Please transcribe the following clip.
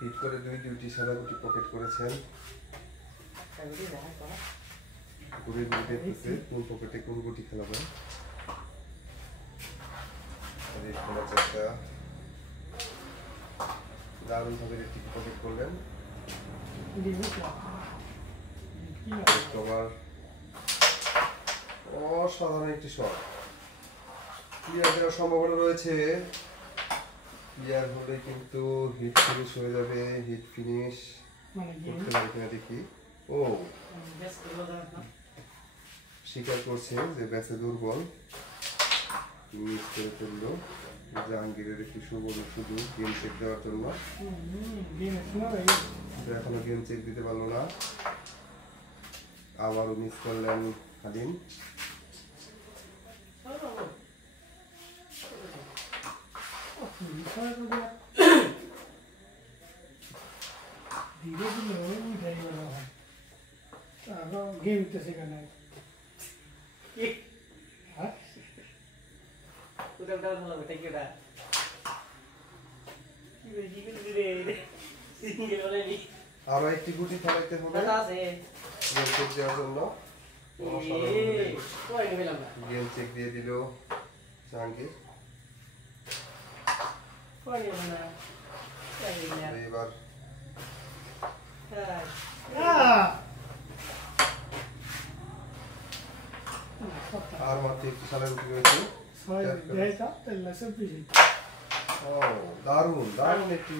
Hit করে দুইটি সাদা গুটি পকেট করেছেন। গুড়ি গুড়ি দেখতেছে কোন পকেটে কোন গুটি খেলাবে। দারুণ ভাবে টিকি পকেট করলেন। অসাধারণ একটি শট। ক্লিয়ার দেওয়ার সম্ভাবনা রয়েছে। ক্লিয়ার হলে কিন্তু হিট ফিনিশ হয়ে যাবে। হিট ফিনিশ করতে পারে কিনা দেখি। ও স্বীকার করছে যে ব্যাসে দুর্বল, মিস করে ফেললো। জাহাঙ্গীরের একটি সুবর্ণ সুযোগ গেম চেক দেওয়ার জন্য, এখনো গেম চেক দিতে পারলো না। আবারও মিস করলেন হালিম। আরো একটি গুটি ফেলাইতে হবে গেম চেক দেওয়ার জন্য। গেম চেক দিয়ে দিল জাহাঙ্গীর। এবার আর মাত্র একটি সাদা গুটি রয়েছে। দারুণ দারুণ একটি